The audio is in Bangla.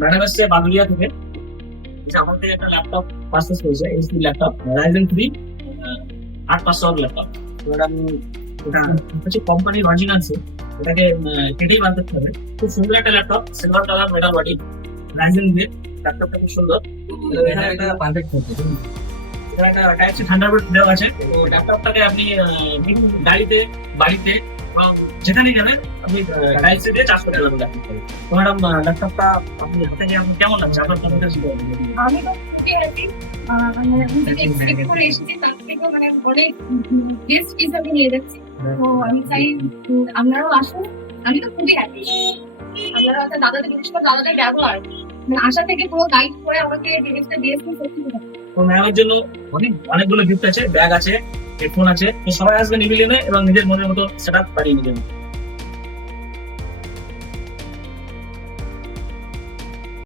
ম্যাডাম এসছে বাদুলিয়া থেকে। আমার থেকে একটা ল্যাপটপ পারচেস করেছে, HP laptop Ryzen 3 8500 laptop. Madam এটা হচ্ছে কোম্পানির অরিজিনাল আছে, এটাকে কেটেই বার করতে হবে। খুব সুন্দর একটা laptop, silver colour metal body, Ryzen দিয়ে ল্যাপটপটা খুব সুন্দর। এখানে একটা পারফেক্ট হচ্ছে, এখানে একটা টাইপ সি থান্ডারবোল্ট দেওয়া আছে। তো ল্যাপটপটাকে আপনি গাড়িতে, বাড়িতে বা যেখানে যাবেন আপনি টাইপ সি দিয়ে চার্জ করতে পারবেন। তো ম্যাডাম ল্যাপটপটা আপনি হাতে নিয়ে আপনার কেমন লাগছে? আপনার কনফিডেন্স আমি তো খুবই হ্যাপি। আমি যদি এক্সপেক্ট করে এসেছি তার থেকেও অনেক বেস্ট পিস আমি নিয়ে যাচ্ছি। তো আমি চাই আপনারাও আসুন। আমি তো খুবই হ্যাপি। আপনারা হয়তো দাদাদের বিশেষ করে দাদাদের ব্যবহার আশা থেকে পুরো গাইড করে আমাকে জিনিসটা দিয়েছেন, সত্যি কথা। তো ম্যামের জন্য অনেকগুলো গিফট আছে, ব্যাগ আছে, হেডফোন আছে। তো সবাই আসবেন ইভিলিনে এবং নিজের মনের মতো সেট আপ বাড়িয়ে নেবেন।